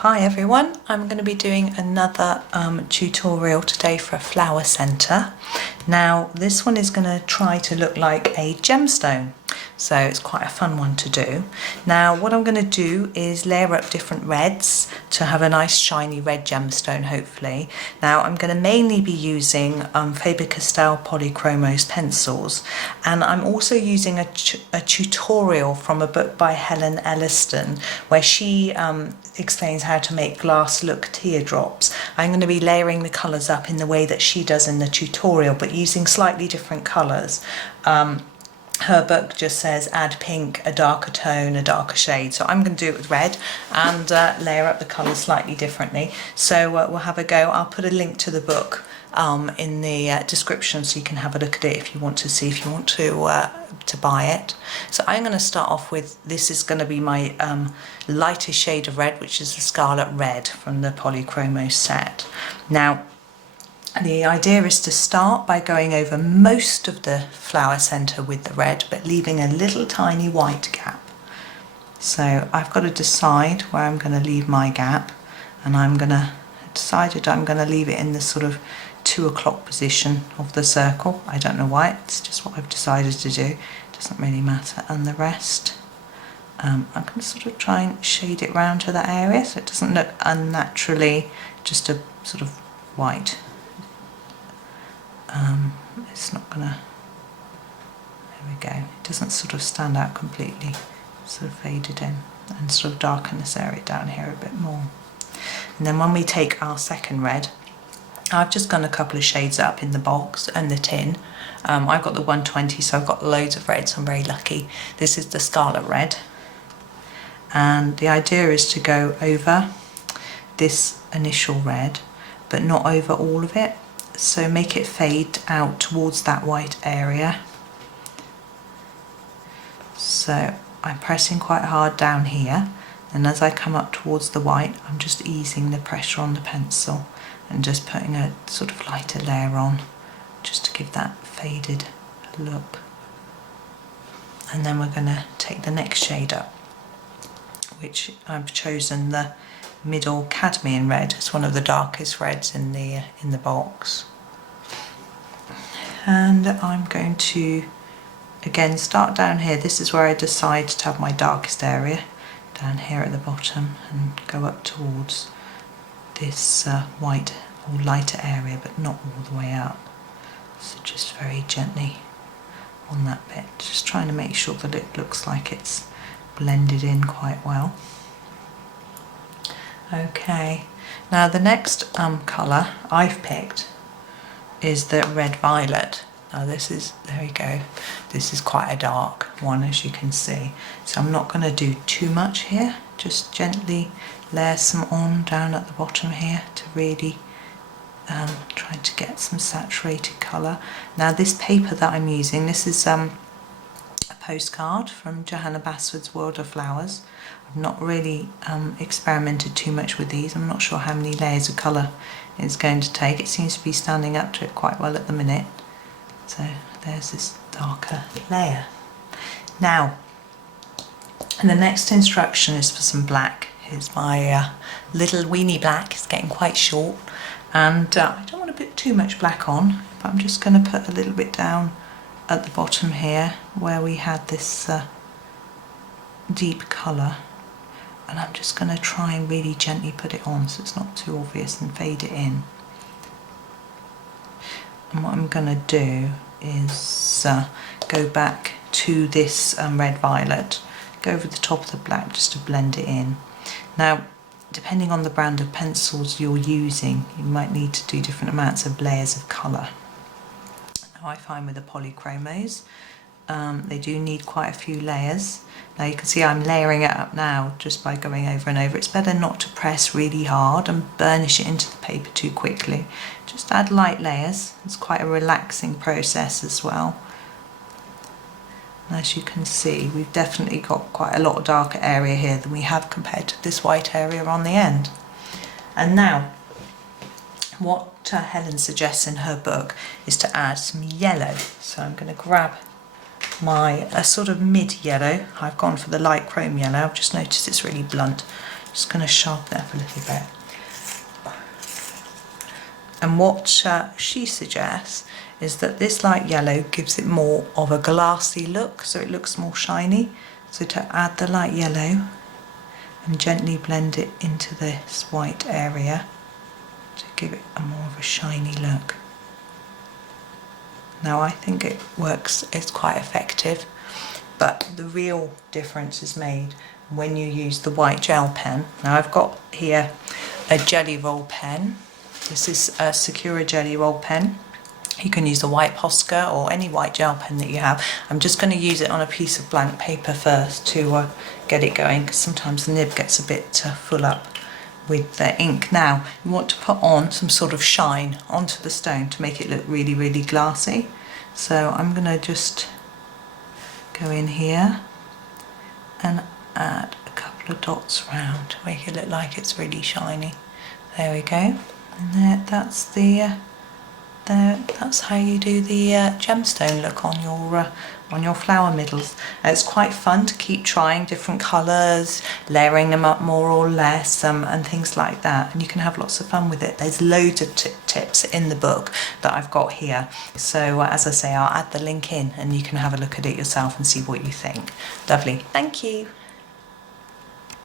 Hi everyone, I'm going to be doing another tutorial today for a flower centre. Now this one is going to try to look like a gemstone, so it's quite a fun one to do. Now what I'm going to do is layer up different reds to have a nice shiny red gemstone hopefully. Now I'm going to mainly be using Faber-castell polychromos pencils, and I'm also using a tutorial from a book by Helen Elliston where she explains how to make glass look teardrops. I'm going to be layering the colours up in the way that she does in the tutorial, but using slightly different colours. Her book just says add pink, a darker tone, a darker shade, so I'm going to do it with red and layer up the colours slightly differently. So we'll have a go. I'll put a link to the book in the description so you can have a look at it if you want to see, if you want to buy it. So I'm going to start off with, this is going to be my lighter shade of red, which is the Scarlet red from the polychromos set. Now the idea is to start by going over most of the flower centre with the red, but leaving a little tiny white gap. So I've got to decide where I'm going to leave my gap, and I'm going to leave it in the sort of 2 o'clock position of the circle. I don't know why, it's just what I've decided to do. It doesn't really matter. And the rest, I'm going to sort of try and shade it round to that area so it doesn't look unnaturally just a sort of white. It's not gonna, there we go, it doesn't sort of stand out completely, sort of faded in, and sort of darken this area down here a bit more. And then when we take our second red, I've just gone a couple of shades up in the box and the tin. I've got the 120, so I've got loads of reds, I'm very lucky. This is the Scarlet red, and the idea is to go over this initial red but not over all of it. So make it fade out towards that white area. So I'm pressing quite hard down here, and as I come up towards the white, I'm just easing the pressure on the pencil and just putting a sort of lighter layer on just to give that faded look. And then we're going to take the next shade up, which I've chosen the middle cadmium red. It's one of the darkest reds in the box. And I'm going to again start down here. This is where I decide to have my darkest area, down here at the bottom, and go up towards this white or lighter area, but not all the way up. So just very gently on that bit, just trying to make sure that it looks like it's blended in quite well. Okay, now the next colour I've picked is the red violet. Now this is, there we go, this is quite a dark one, as you can see. So I'm not going to do too much here, just gently layer some on down at the bottom here to really try to get some saturated colour. Now this paper that I'm using, this is a postcard from Johanna Basford's World of Flowers. I've not really experimented too much with these. I'm not sure how many layers of colour it's going to take. It seems to be standing up to it quite well at the minute. So there's this darker layer. Now, and the next instruction is for some black. Here's my little weeny black. It's getting quite short, and I don't want to put too much black on, but I'm just going to put a little bit down at the bottom here where we had this deep colour, and I'm just going to try and really gently put it on so it's not too obvious and fade it in. And what I'm going to do is go back to this red violet, go over the top of the black just to blend it in. Now depending on the brand of pencils you're using, you might need to do different amounts of layers of colour. Now I find with the polychromos they do need quite a few layers. Now you can see I'm layering it up now just by going over and over. It's better not to press really hard and burnish it into the paper too quickly. Just add light layers. It's quite a relaxing process as well. And as you can see, we've definitely got quite a lot darker area here than we have compared to this white area on the end. And now what Helen suggests in her book is to add some yellow. So I'm going to grab my sort of mid yellow. I've gone for the light chrome yellow. I've just noticed it's really blunt. Just going to sharpen it up a little bit. And what she suggests is that this light yellow gives it more of a glassy look, so it looks more shiny. So to add the light yellow and gently blend it into this white area to give it a more of a shiny look. Now I think it works, it's quite effective, but the real difference is made when you use the white gel pen. Now I've got here a jelly roll pen. This is a Secura jelly roll pen. You can use a white Posca or any white gel pen that you have. I'm just going to use it on a piece of blank paper first to get it going, because sometimes the nib gets a bit full up with the ink. Now you want to put on some sort of shine onto the stone to make it look really, really glassy. So I'm going to just go in here and add a couple of dots around to make it look like it's really shiny. There we go. And there, that's how you do the gemstone look on your flower middles. It's quite fun to keep trying different colours, layering them up more or less, and things like that. And you can have lots of fun with it. There's loads of tips in the book that I've got here. So as I say, I'll add the link in and you can have a look at it yourself and see what you think. Lovely. Thank you.